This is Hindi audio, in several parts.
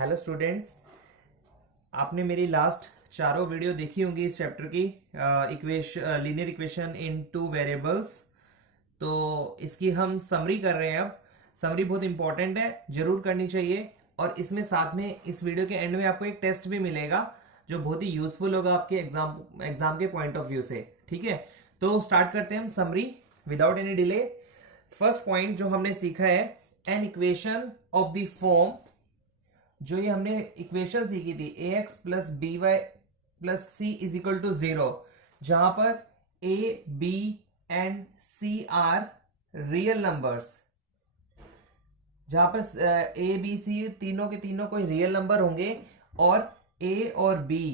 हेलो स्टूडेंट्स, आपने मेरी लास्ट चारों वीडियो देखी होंगी इस चैप्टर की linear equation in two variables. तो इसकी हम समरी कर रहे हैं। अब समरी बहुत इंपॉर्टेंट है, जरूर करनी चाहिए। और इसमें साथ में इस वीडियो के एंड में आपको एक टेस्ट भी मिलेगा जो बहुत ही यूजफुल होगा आपके एग्जाम के पॉइंट ऑफ व्यू से। ठीक है, तो स्टार्ट करते हैं हम summary without any delay. First point जो हमने सीखा है, an equation of the form, जो ये हमने इक्वेशन सीखी थी a x plus b y plus c is equal to 0, जहां पर a b and c are real numbers, जहां पर ए बी सी तीनों के तीनों कोई रियल नंबर होंगे और ए और b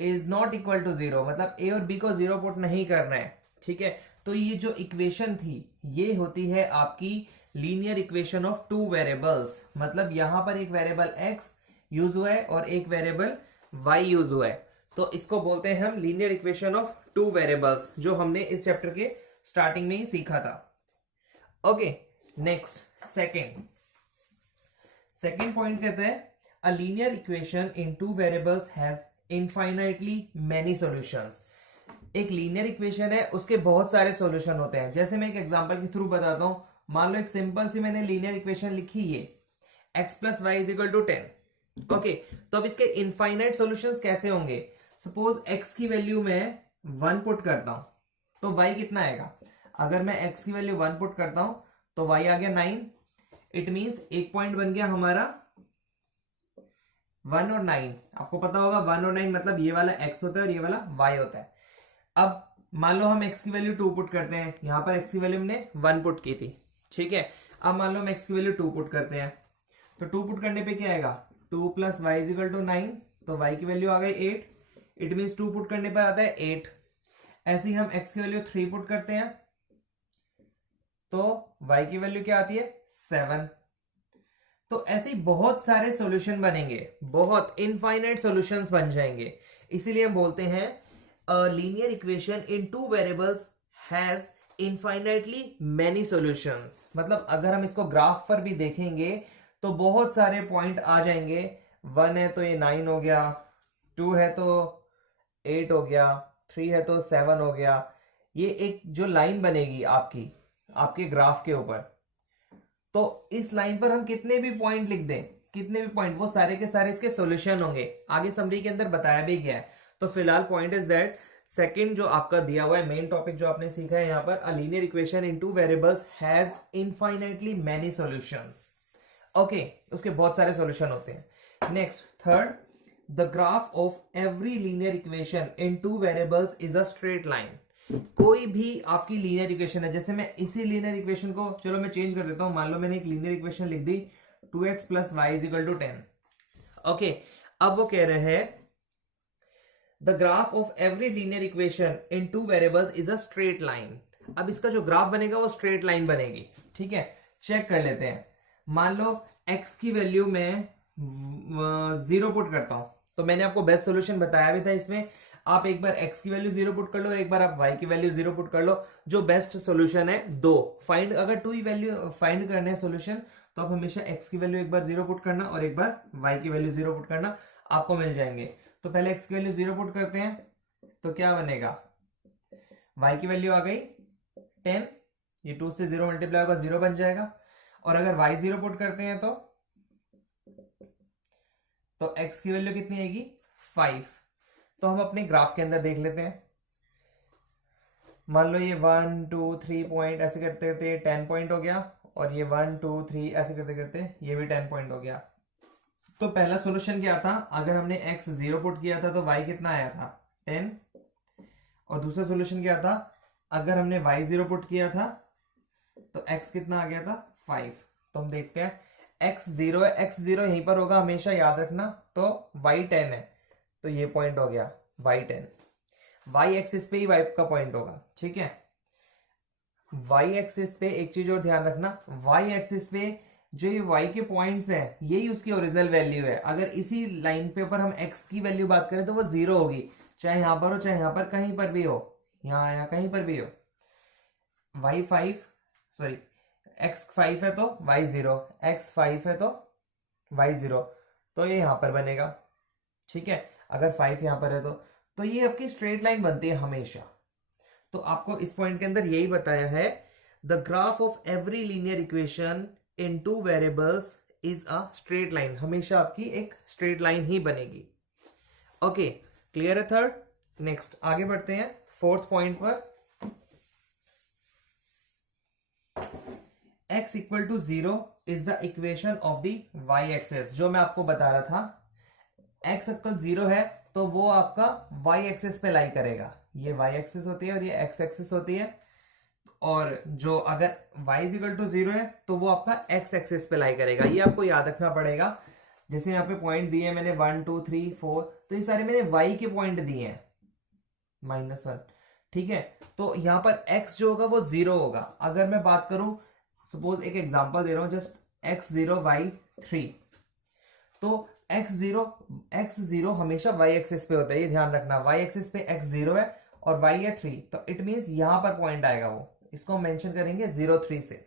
is not equal to 0, मतलब ए और बी को 0 पुट नहीं करना है। ठीक है, तो ये जो इक्वेशन थी ये होती है आपकी linear equation of two variables. मतलब यहां पर एक वेरिएबल x यूज हुआ है और एक वेरिएबल y यूज हुआ है, तो इसको बोलते हैं हम linear equation of two variables, जो हमने इस चैप्टर के स्टार्टिंग में ही सीखा था। ओके, नेक्स्ट सेकेंड पॉइंट कहते हैं a linear equation in two variables has infinitely many solutions. एक लीनियर इक्वेशन है, उसके बहुत सारे सॉल्यूशन होते हैं। जैसे मैं एक एग्जांपल के थ्रू बताता हूं। मान लो एक सिंपल सी मैंने लीनियर इक्वेशन लिखी, ये x plus y is equal to 10। Okay, तो अब इसके इनफाइनाइट सॉल्यूशंस कैसे होंगे? सपोज x की वैल्यू में 1 पुट करता हूं तो y कितना आएगा? अगर मैं x की वैल्यू 1 पुट करता हूं तो y आ गया 9। इट मींस एक पॉइंट बन गया हमारा 1 और 9। आपको पता होगा 1 और 9 मतलब ये वाला x होता है और ये वाला y होता है। अब मान लो हम x की वैल्यू 2 पुट करते हैं, यहां पर x की वैल्यू हमने 1 पुट की थी। ठीक है, अब मान लो हम x की वैल्यू 2 पुट करते हैं, तो 2 पुट करने पे क्या आएगा? 2 plus y is equal to 9, तो y की वैल्यू आ गई 8। इट मींस 2 पुट करने पर आता है 8। ऐसे ही हम x की वैल्यू 3 पुट करते हैं तो y की वैल्यू क्या आती है? 7। तो ऐसे ही बहुत सारे सॉल्यूशन बनेंगे, बहुत इनफाइनाइट सॉल्यूशंस बन जाएंगे। इसीलिए हम बोलते हैं a linear equation in two variables has infinitely many solutions। मतलब अगर हम इसको ग्राफ पर भी देखेंगे तो बहुत सारे पॉइंट आ जाएंगे। 1 है तो ये 9 हो गया, 2 है तो 8 हो गया, 3 है तो 7 हो गया। ये एक जो लाइन बनेगी आपकी आपके ग्राफ के ऊपर, तो इस लाइन पर हम कितने भी पॉइंट लिख दें, कितने भी पॉइंट, वो सारे के सारे इसके सॉल्यूशन होंगे। आगे समरी के अंदर बताया भी गया है। तो फिलहाल पॉइंट इज दैट सेकंड जो आपका दिया हुआ है मेन टॉपिक जो आपने सीखा है यहाँ पर, a linear equation in two variables has infinitely many solutions. Okay, उसके बहुत सारे सॉल्यूशन होते हैं। Next third, the graph of every linear equation in two variables is a straight line. कोई भी आपकी लीनियर इक्वेशन है, जैसे मैं इसी लीनियर इक्वेशन को, चलो मैं चेंज कर देता हूं। मान लो मैंने एक लीनियर इक्वेशन लिख दी 2x plus y is equal to 10। Okay, अब वो कह रहे हैं the graph of every linear equation in two variables is a straight line. अब इसका जो ग्राफ बनेगा वो स्ट्रेट लाइन बनेगी। ठीक है, चेक कर लेते हैं। मान लो x की वैल्यू में 0 पुट करता हूं, तो मैंने आपको बेस्ट सॉल्यूशन बताया भी था इसमें। आप एक बार x की वैल्यू 0 पुट कर लो, एक बार आप y की वैल्यू 0 पुट कर लो। जो बेस्ट सॉल्यूशन है दो फाइंड, अगर 2 ही वैल्यू फाइंड करने हैं सॉल्यूशन, तो आप हमेशा x की वैल्यू एक बार 0 पुट करना और एक बार y की वैल्यू 0 पुट करना, आपको मिल जाएंगे। तो पहले x की वैल्यू 0 पुट करते हैं तो क्या बनेगा? y की वैल्यू आ गई 10, ये 2 से 0 मल्टीप्लाई होगा 0 बन जाएगा। और अगर y 0 पुट करते हैं तो x की वैल्यू कितनी आएगी? 5। तो हम अपने ग्राफ के अंदर देख लेते हैं। मान लो ये 1 2 3 पॉइंट ऐसे करते करते 10 पॉइंट हो गया, और ये 1 2 3 ऐसे करते करते ये भी 10 पॉइंट हो गया। तो पहला सॉल्यूशन क्या था? अगर हमने x 0 पुट किया था तो y कितना आया था? 10। और दूसरा सॉल्यूशन क्या था? अगर हमने y 0 पुट किया था तो x कितना आ गया था? 5। तो हम देखते हैं, x 0 है, x 0 यहीं पर होगा हमेशा, याद रखना। तो y 10 है, तो ये पॉइंट हो गया y 10। y एक्सिस पे ही y का पॉइंट होगा। ठीक है, y एक्सिस पे एक चीज और ध्यान रखना, y एक्सिस पे जो ये y के पॉइंट्स हैं यही उसकी ओरिजिनल वैल्यू है। अगर इसी लाइन पे ऊपर हम x की वैल्यू बात करें तो वो 0 होगी, चाहे यहां पर हो चाहे यहां पर, कहीं पर भी हो, यहां कहीं पर भी हो। x 5 है तो y 0, x 5 है तो y 0। तो ये यहां पर बनेगा। ठीक है, अगर 5 यहां पर है तो ये आपकी स्ट्रेट लाइन बनती है हमेशा। तो आपको इस पॉइंट के अंदर यही बताया है, the graph of every linear equation in two variables is a straight line. हमेशा आपकी एक स्ट्रेट लाइन ही बनेगी। ओके, क्लियर है थर्ड। नेक्स्ट आगे बढ़ते हैं फोर्थ पॉइंट पर। x equal to 0 is the equation of the y axis. जो मैं आपको बता रहा था, x इक्वल 0 है तो वो आपका y एक्सेस पे लाई करेगा। ये y एक्सेस होती है और ये x एक्सेस होती है। और जो अगर y इक्वल टू 0 है तो वो आपका x एक्सेस पे लाई करेगा। ये आपको याद रखना पड़ेगा। जैसे यहाँ पे पॉइंट दिए मैंने 1 2 3 4, तो ये सारे मैंने y के पॉइंट दिए हैं -1। ठीक है, तो यहां पर x जो होगा वो 0 होगा। अगर मैं बात करूं, सपोज एक एग्जांपल दे रहा हूं, जस्ट x0 y3, तो x0 हमेशा y एक्सिस पे होता है, ये ध्यान रखना। y एक्सिस पे x0 है और y है 3, तो इट मींस यहां पर पॉइंट आएगा, वो इसको हम मेंशन करेंगे 0 3 से।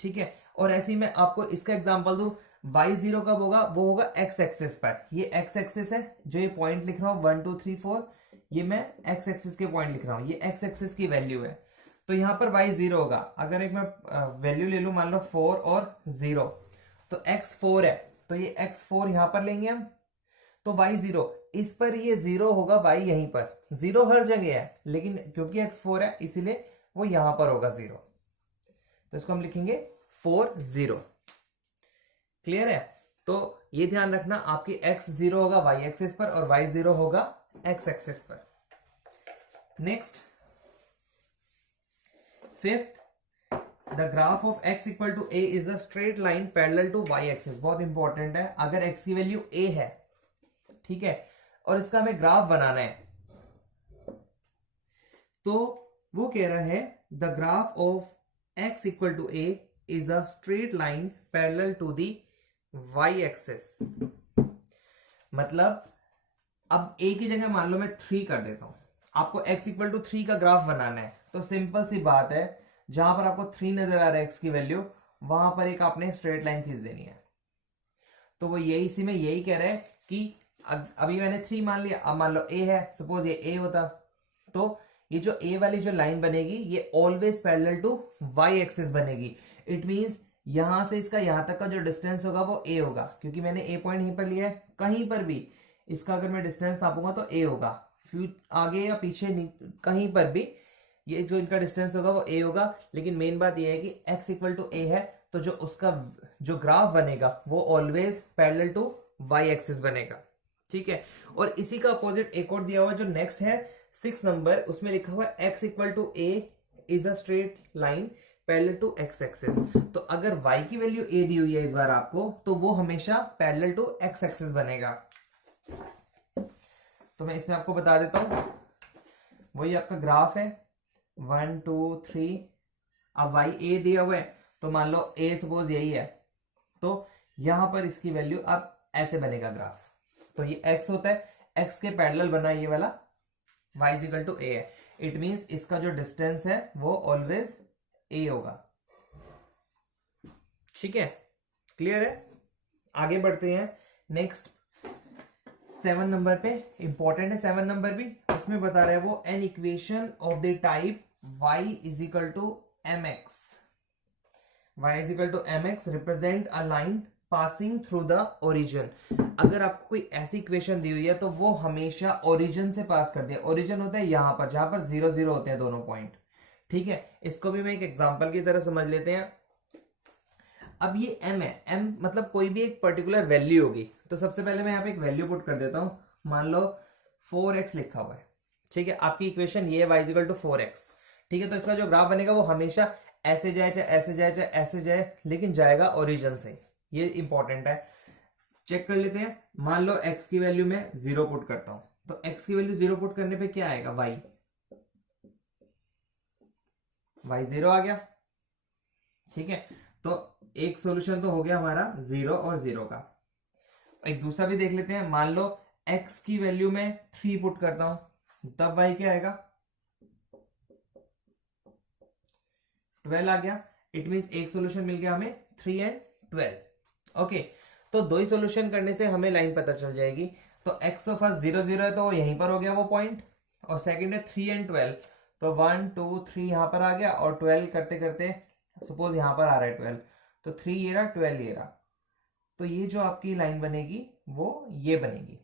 ठीक है, और ऐसे ही मैं आपको इसका एग्जांपल दूं, y0 कब होगा, वो होगा x एक्सिस पर। ये x एक्सिस है, जो ये पॉइंट लिख रहा हूं 1 2 3 4, ये मैं x एक्सिस के पॉइंट लिख रहा हूं, ये x एक्सिस की वैल्यू है। तो यहां पर y0 होगा। अगर एक मैं वैल्यू ले लूं, मान लो 4 और 0, तो x4 है, तो ये x4 यहां पर लेंगे हम, तो y0 इस पर ये 0 होगा, y यहीं पर। 0 हर जगह है, लेकिन क्योंकि x4 है इसीलिए वो यहां पर होगा 0, तो इसको हम लिखेंगे 4 0। क्लियर है? तो ये ध्यान रखना, आपकी x0 होगा y एक्सिस पर और y0 होगा x एक्सिस पर। Next fifth, the graph of x equal to a is a straight line parallel to y axis. बहुत इंपॉर्टेंट है। अगर x की वैल्यू a है, ठीक है, और इसका हमें ग्राफ बनाना है, तो वो कह रहा है the graph of x equal to a is a straight line parallel to the y axis. मतलब अब a की जगह मान लो मैं 3 कर देता हूं, आपको x इक्वल टू 3 का ग्राफ बनाना है, तो सिंपल सी बात है, जहां पर आपको 3 नजर आ रहा है x की वैल्यू, वहां पर एक आपने स्ट्रेट लाइन खींच देनी है। तो वो यही, इसी में यही कह रहे हैं कि अभी मैंने 3 मान लिया, अब मान लो a है, सपोज ये a होता, तो ये जो a वाली जो लाइन बनेगी ये always parallel to y axis बनेगी। इट मींस यहां से इसका यहां तक का जो डिस्टेंस होगा वो a होगा, क्योंकि मैंने a पॉइंट यहीं पर लिया है। कहीं पर भी इसका अगर मैं डिस्टेंस नापूंगा तो a होगा, आगे या पीछे कहीं पर भी ये जो इनका डिस्टेंस होगा वो a होगा। लेकिन मेन बात ये है कि x इक्वल टू a है, तो जो उसका जो ग्राफ बनेगा वो always parallel to y axis बनेगा। ठीक है, और इसी का अपोजिट एक और दिया हुआ जो नेक्स्ट है 6 नंबर, उसमें लिखा हुआ है x equal to a is a straight line parallel to x axis. तो अगर y की वैल्यू a दी हुई है इस बार आपको, तो वो हमेशा पैरेलल टू x एक्सिस बनेगा। तो मैं इसमें आपको बता देता हूं, वही आपका ग्राफ है 1 2 3। अब y a दिया हुआ है, तो मान लो a सपोज यही है, तो यहां पर इसकी वैल्यू अब ऐसे बनेगा ग्राफ। तो ये x होता है, x के पैरेलल बना ये वाला, y इक्वल टू a है। इट मींस इसका जो डिस्टेंस है वो ऑलवेज a होगा। ठीक है, क्लियर है? आगे बढ़ते हैं नेक्स्ट 7 नंबर पे। इंपॉर्टेंट है 7 नंबर भी। उसमें बता रहे हैं वो an equation of the type y is equal to mx। y is equal to mx represent a line passing through the origin. अगर आपको कोई ऐसी इक्वेशन दी हुई है तो वो हमेशा ओरिजिन से पास कर दिया। ओरिजिन होता है यहां पर, जहां पर 0 0 होते हैं दोनों पॉइंट। ठीक है, इसको भी मैं एक एग्जांपल की तरह समझ लेते हैं। अब ये m है, m मतलब कोई भी एक पर्टिकुलर वैल्यू होगी। तो सबसे पहले मैं यहाँ पे एक वैल्यू पुट कर देता हूं, मान लो 4x लिखा हुआ है। ठीक है, आपकी इक्वेशन ये है y इक्वल टू 4x। ठीक है, तो इसका जो ग्राफ बनेगा वो हमेशा ऐसे जाए, चाहे ऐसे जाए, चाहे ऐसे जाए, लेकिन जाएगा ओरिजिन से। ये इंपॉर्टेंट है, चेक कर लेते हैं। मान लो x की वैल्यू में 0 पुट करता हूं, तो x की वैल्यू 0 पुट करने पे क्या आएगा, y 0 आ गया। ठीक है, तो एक सॉल्यूशन तो हो गया हमारा 0 और 0 का। एक दूसरा भी देख लेते हैं। मान लो x की वैल्यू में 3 पुट करता हूं, तब y क्या आएगा, 12 आ गया। इट मींस एक सॉल्यूशन मिल गया हमें 3 एंड 12। ओके, तो दो ही सोल्यूशन करने से हमें लाइन पता चल जाएगी। तो x तो फर्स्ट 0 0 है तो यहीं पर हो गया वो पॉइंट, और सेकंड है 3 एंड 12, तो 1 2 3 यहाँ पर आ गया, और 12 करते करते सपोज यहाँ पर आ रहा है 12, तो 3 ये रहा, 12 ये रहा। तो ये जो आपकी लाइन बनेगी वो ये बनेगी।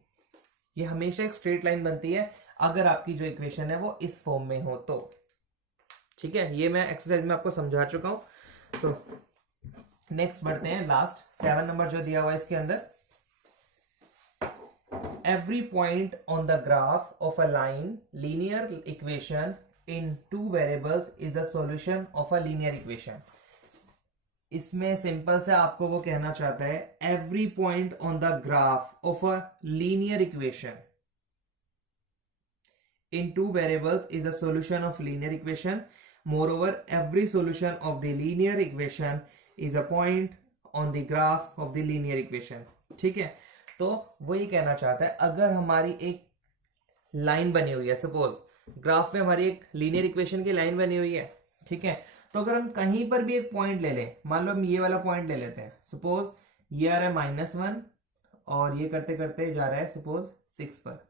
ये हमेशा एक स्ट्रेट लाइन बनती है अगर आपकी जो इक्वेशन है वो इस फॉर्म में हो तो। ठीक है, ये मैं एक्सरसाइज में आपको समझा चुका हूं। तो नेक्स्ट बढ़ते हैं, लास्ट 7 नंबर जो दिया हुआ है इसके अंदर, every point on the graph of a line linear equation in two variables is the solution of a linear equation। इसमें सिंपल से आपको वो कहना चाहता है every point on the graph of a linear equation in two variables is a solution of linear equation। Moreover, every solution of the linear equation is a point on the graph of the linear equation। ठीक है, तो वो ये कहना चाहता है अगर हमारी एक लाइन बनी हुई है, सपोज ग्राफ में हमारी एक लीनियर इक्वेशन की लाइन बनी हुई है, ठीक है, तो अगर हम कहीं पर भी एक पॉइंट ले लें, मान लो हम ये वाला पॉइंट ले लेते हैं, सपोज ये आ रहा है -1 और ये करते करते जा रहा है सपोज 6 पर।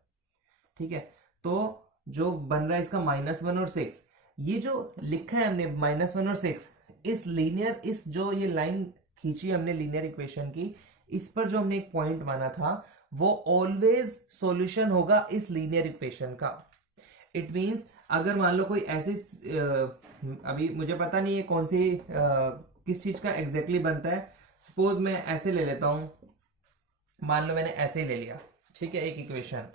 ठीक है, तो जो बन रहा है इसका -1 और 6, ये जो लिखा है हमने -1 और 6, इस लीनियर, इस जो ये लाइन खींची हमने लीनियर इक्वेशन की, इस पर जो हमने एक पॉइंट माना था वो ऑलवेज सॉल्यूशन होगा इस लीनियर इक्वेशन का। इट मींस अगर मान लो कोई ऐसी अभी मुझे पता नहीं है कौन सी किस चीज का एग्जैक्टली बनता है, सपोज मैं ऐसे ले लेता हूं, मान लो मैंने ऐसे ले लिया, ठीक है, एक इक्वेशन,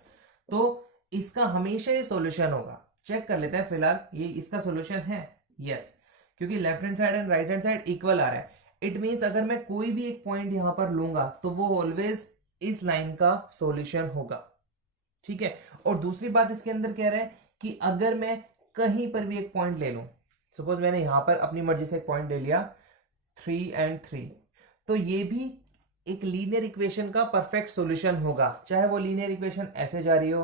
तो इसका हमेशा ये सॉल्यूशन होगा। चेक कर लेते हैं फिलहाल, ये इसका सॉल्यूशन है, यस, क्योंकि left hand side and right hand side equal आ रहा है। इट मींस अगर मैं कोई भी एक पॉइंट यहां पर लूंगा तो वो ऑलवेज इस लाइन का सॉल्यूशन होगा। ठीक है, और दूसरी बात इसके अंदर कह रहा है कि अगर मैं कहीं पर भी एक पॉइंट ले लूं, सपोज मैंने यहां पर अपनी मर्जी से एक पॉइंट ले लिया 3 एंड 3, तो ये भी एक लीनियर इक्वेशन का परफेक्ट सॉल्यूशन होगा, चाहे वो लीनियर इक्वेशन ऐसे जा रही हो,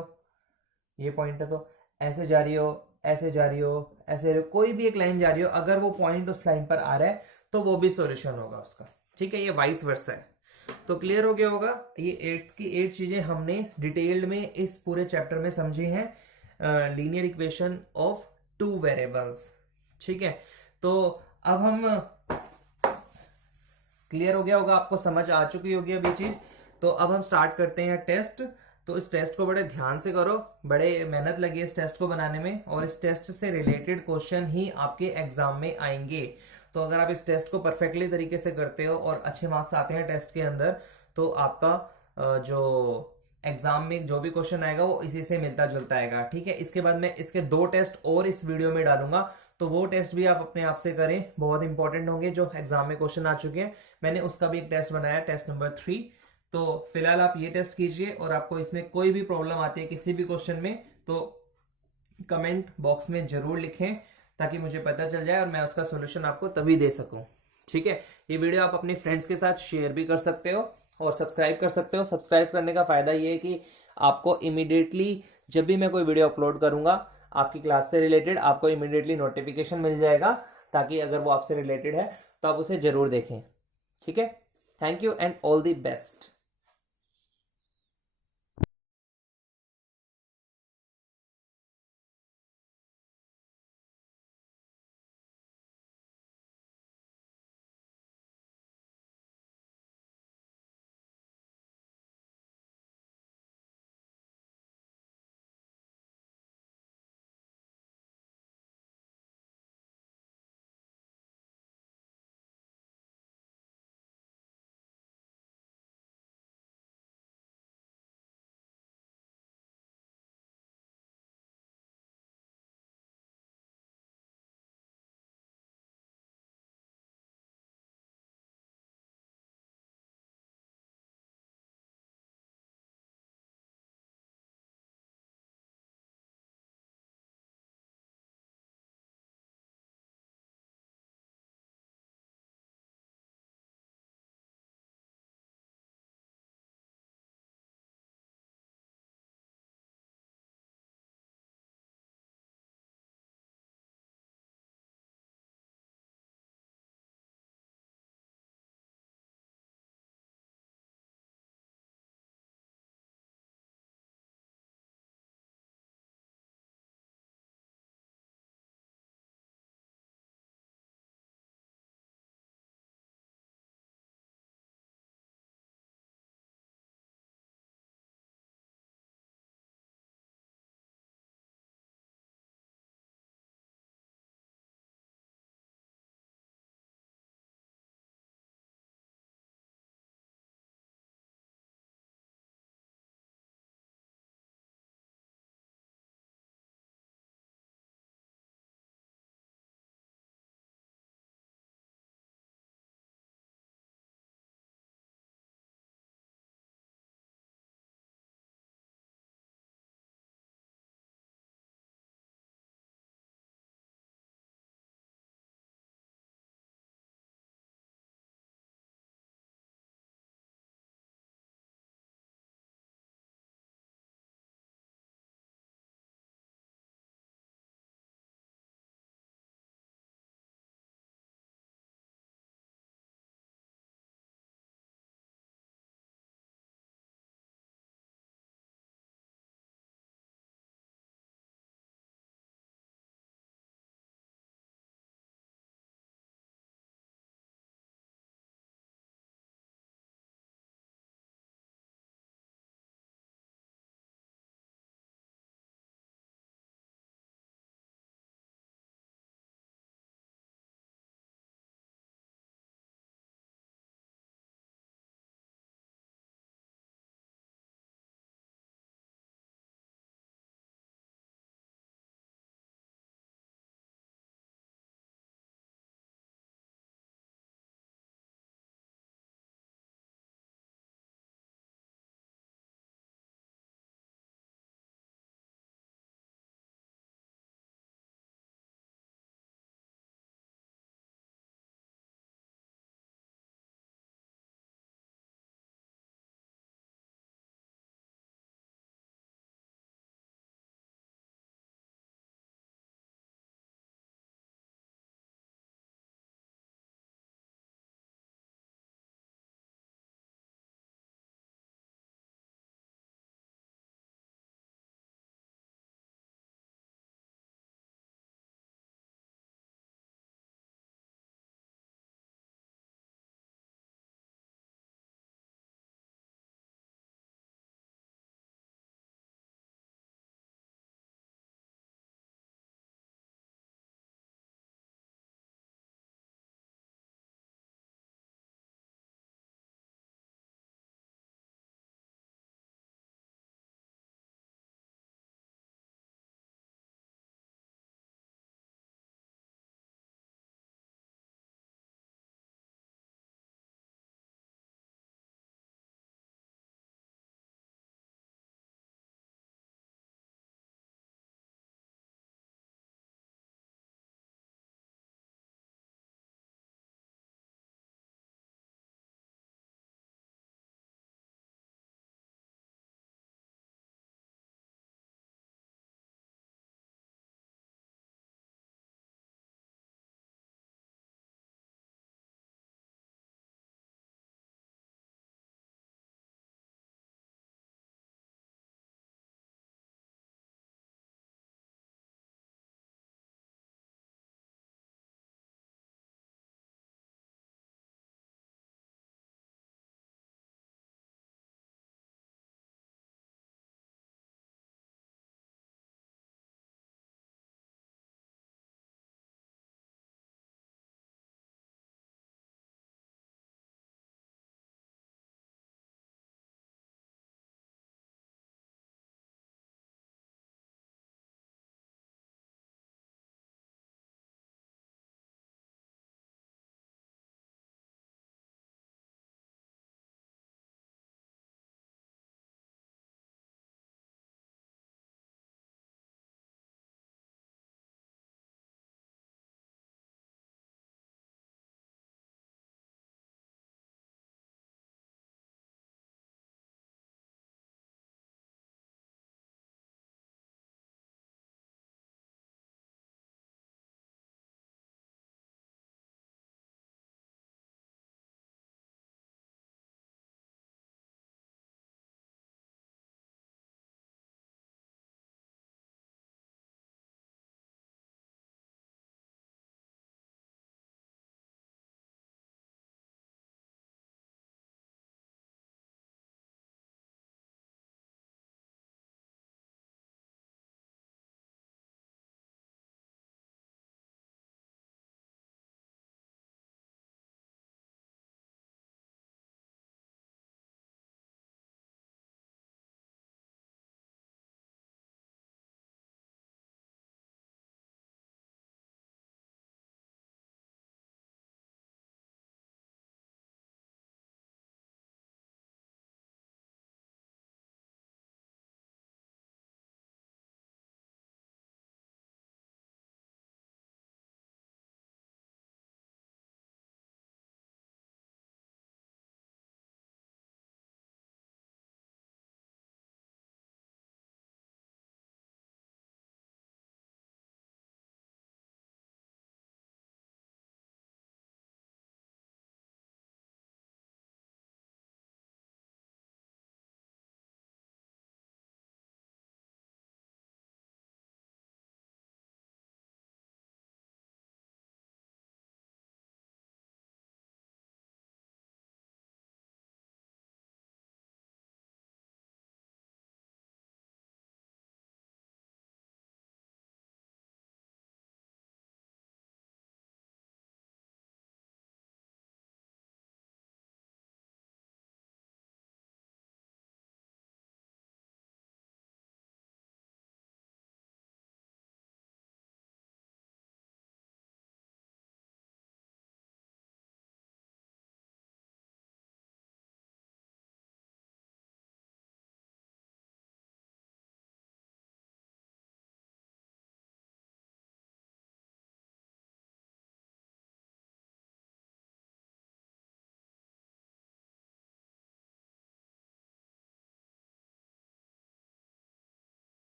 ये पॉइंट है तो ऐसे जा रही हो, ऐसे जा रही हो, ऐसे जा रही हो, कोई भी एक लाइन जा रही हो, अगर वो पॉइंट उस लाइन पर आ रहा है तो वो भी सॉल्यूशन होगा उसका। ठीक है, ये वाइस वर्सा है। तो क्लियर हो गया होगा, ये 8 की 8 चीजें हमने डिटेल्ड में इस पूरे चैप्टर में समझी हैं, लीनियर इक्वेशन ऑफ 2 वेरिएबल्स। ठीक है, तो अब हम, क्लियर हो गया होगा, आपको समझ आ चुकी होगी अभी चीज। तो अब हम स्टार्ट करते हैं टेस्ट। तो इस टेस्ट को बड़े ध्यान से करो, बड़े मेहनत लगी इस टेस्ट को बनाने में, और इस टेस्ट से रिलेटेड क्वेश्चन ही आपके एग्जाम में आएंगे। तो अगर आप इस टेस्ट को परफेक्टली तरीके से करते हो और अच्छे मार्क्स आते हैं टेस्ट के अंदर, तो आपका जो एग्जाम में जो भी क्वेश्चन आएगा वो इसी से मिलता जुलता आएगा। ठीक है, इसके बाद मैं इसके 2 टेस्ट और इस वीडियो में डालूंगा, तो वो टेस्ट भी आप अपने आप से करें, बहुत इंपॉर्टेंट होंगे, जो एग्जाम में क्वेश्चन आ चुके हैं। मैंने उसका भी एक टेस्ट बनाया, टेस्ट नंबर 3। तो फिलहाल आप ये टेस्ट कीजिए, और आपको इसमें कोई भी प्रॉब्लम आती है किसी भी क्वेश्चन में, तो कमेंट बॉक्स में जरूर लिखें, ताकि मुझे पता चल जाए और मैं उसका सॉल्यूशन आपको तभी दे सकूं। ठीक है, ये वीडियो आप अपने फ्रेंड्स के साथ शेयर भी कर सकते हो और सब्सक्राइब कर सकते हो। सब्सक्राइब करने का फायदा ये है कि आपको इमीडिएटली जब भी मैं कोई वीडियो अपलोड करूंगा आपकी क्लास से रिलेटेड, आपको इमीडिएटली नोटिफिकेशन मिल जाएगा, ताकि अगर वो आपसे रिलेटेड है तो आप उसे जरूर देखें। ठीक है, thank you and all the best.